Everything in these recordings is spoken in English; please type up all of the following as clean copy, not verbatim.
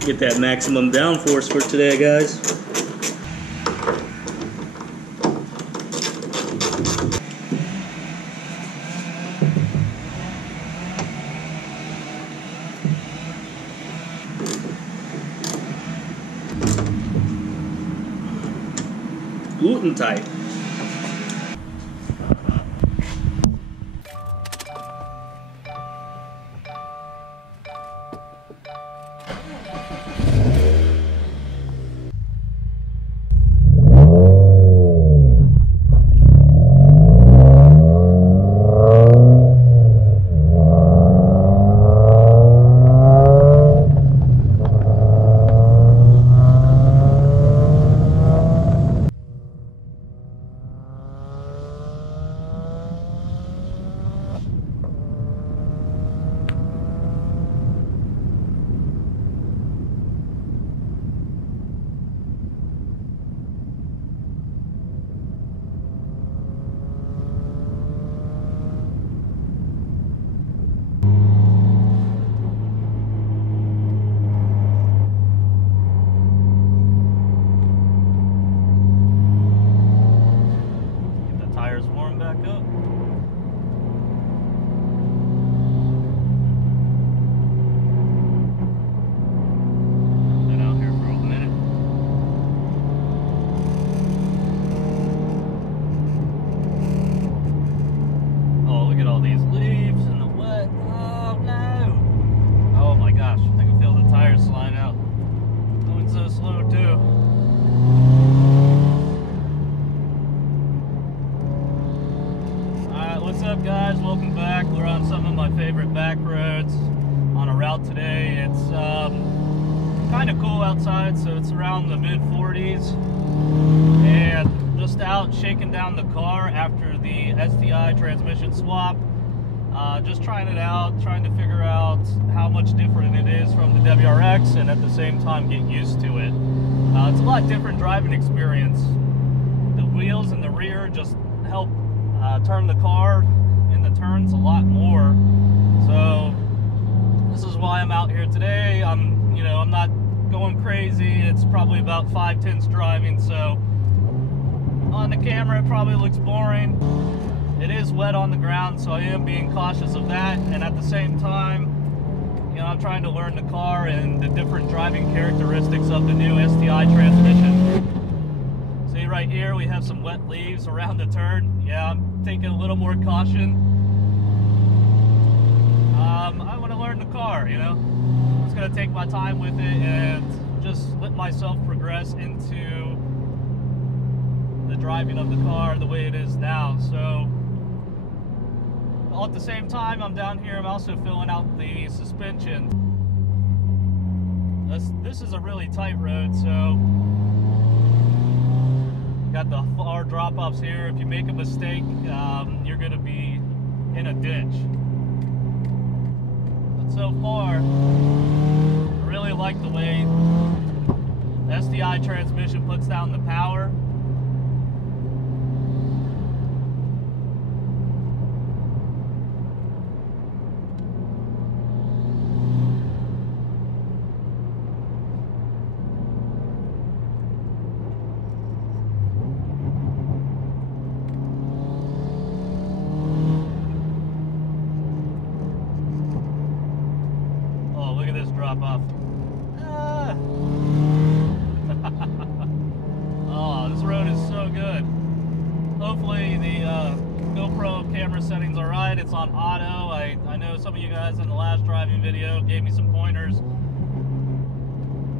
Get that maximum downforce for today, guys. Gluten tight. What's up, guys? Welcome back. We're on some of my favorite back roads on a route today. It's kind of cool outside, so it's around the mid-40s, and just out shaking down the car after the STi transmission swap. Just trying it out, trying to figure out how much different it is from the WRX, and at the same time get used to it. It's a lot different driving experience. The wheels in the rear just help turn the car in the turns a lot more. So this is why I'm out here today. I'm not going crazy. It's probably about 5/10 driving, so on the camera it probably looks boring. It is wet on the ground, so I am being cautious of that, and at the same time, I'm trying to learn the car and the different driving characteristics of the new STi transmission. See right here, we have some wet leaves around the turn. Yeah, I'm taking a little more caution. I want to learn the car, I'm just going to take my time with it and just let myself progress into the driving of the car the way it is now. So all at the same time I'm down here, I'm also filling out the suspension. This is a really tight road, so got the far drop-offs here. If you make a mistake, you're going to be in a ditch. But so far, I really like the way the STi transmission puts down the power. Off. Oh, this road is so good. Hopefully the GoPro camera settings are right. It's on auto. I know some of you guys in the last driving video gave me some pointers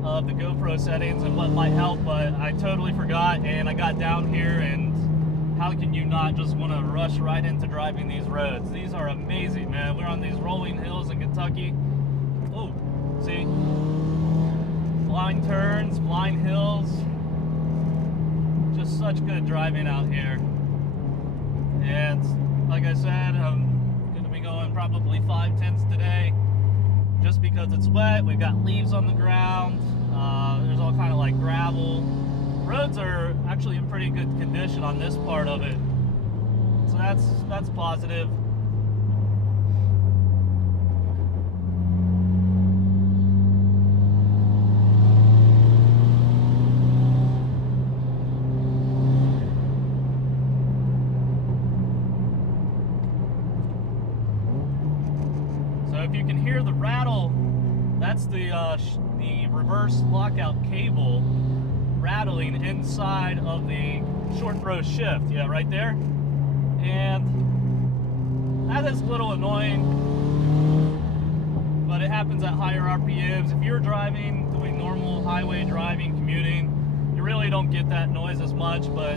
of the GoPro settings and what might help, but I totally forgot, and I got down here, and how can you not just want to rush right into driving these roads? These are amazing, man. We're on these rolling hills in Kentucky. Oh, see? Blind turns, blind hills. Just such good driving out here. And like I said, I'm going to be going probably 5/10 today just because it's wet. We've got leaves on the ground. There's all kind of like gravel. Roads are actually in pretty good condition on this part of it. So that's positive. if you can hear the rattle, that's the reverse lockout cable rattling inside of the short throw shift. Yeah, right there. And that is a little annoying, but it happens at higher RPMs. If you're driving, doing normal highway driving, commuting, you really don't get that noise as much, but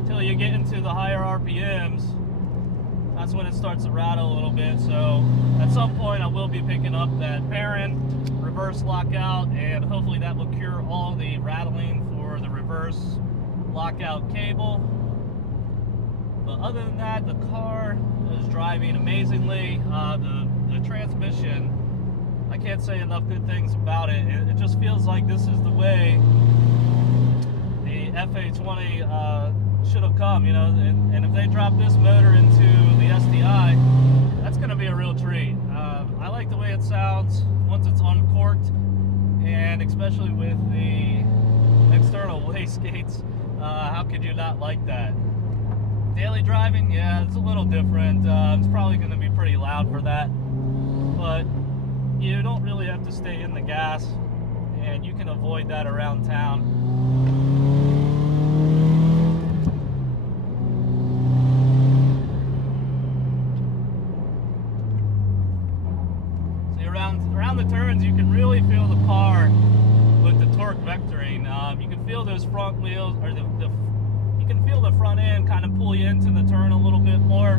until you get into the higher RPMs, that's when it starts to rattle a little bit. So at some point I will be picking up that Perrin reverse lockout, and hopefully that will cure all the rattling for the reverse lockout cable. But other than that, the car is driving amazingly. The transmission, I can't say enough good things about it. It just feels like this is the way the FA20 should have come, you know, and if they drop this motor into the STi, that's going to be a real treat. I like the way it sounds once it's uncorked, and especially with the external wastegates. How could you not like that? Daily driving, yeah, it's a little different. It's probably going to be pretty loud for that, but you don't really have to stay in the gas, and you can avoid that around town. Around the turns, you can really feel the car with the torque vectoring. You can feel those front wheels, or you can feel the front end kind of pull you into the turn a little bit more.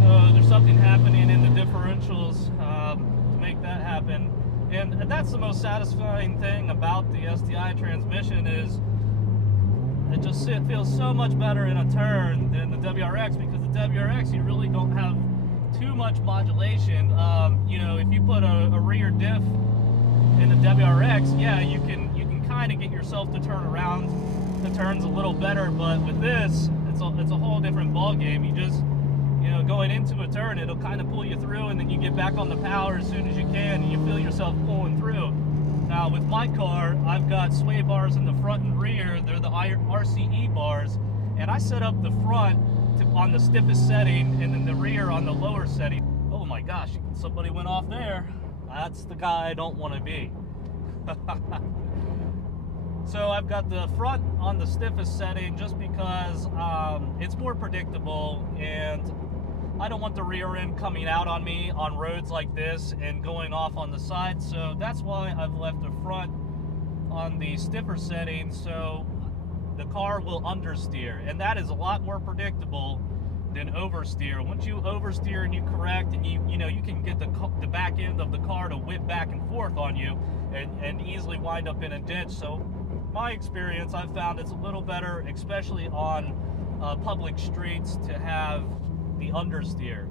So there's something happening in the differentials to make that happen. And that's the most satisfying thing about the STi transmission, is it feels so much better in a turn than the WRX, because the WRX, you really don't have too much modulation. You know, if you put a rear diff in the WRX, yeah, you can kind of get yourself to turn around the turns a little better, but with this, it's a whole different ball game. You just, you know, going into a turn, it'll kind of pull you through, and then you get back on the power as soon as you can, and you feel yourself pulling through. Now with my car, I've got sway bars in the front and rear. They're the RCE bars, and I set up the front on the stiffest setting, and then the rear on the lower setting. Oh my gosh, somebody went off there. That's the guy I don't want to be. So I've got the front on the stiffest setting just because it's more predictable, and I don't want the rear end coming out on me on roads like this and going off on the side. So that's why I've left the front on the stiffer setting, so the car will understeer, and that is a lot more predictable than oversteer. Once you oversteer and you correct, and you know, you can get the back end of the car to whip back and forth on you and easily wind up in a ditch. So my experience, I've found it's a little better, especially on public streets, to have the understeer.